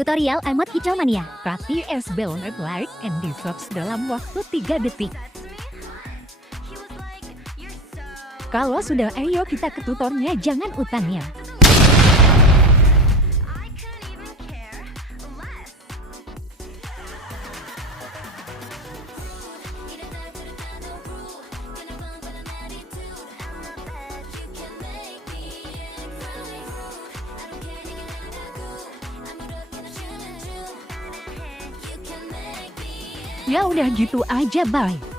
Tutorial emot hijau mania. Prati SBL like and disubs dalam waktu 3 detik. Kalau sudah, ayo kita ke tutornya, jangan utannya. Ya udah gitu aja, bye.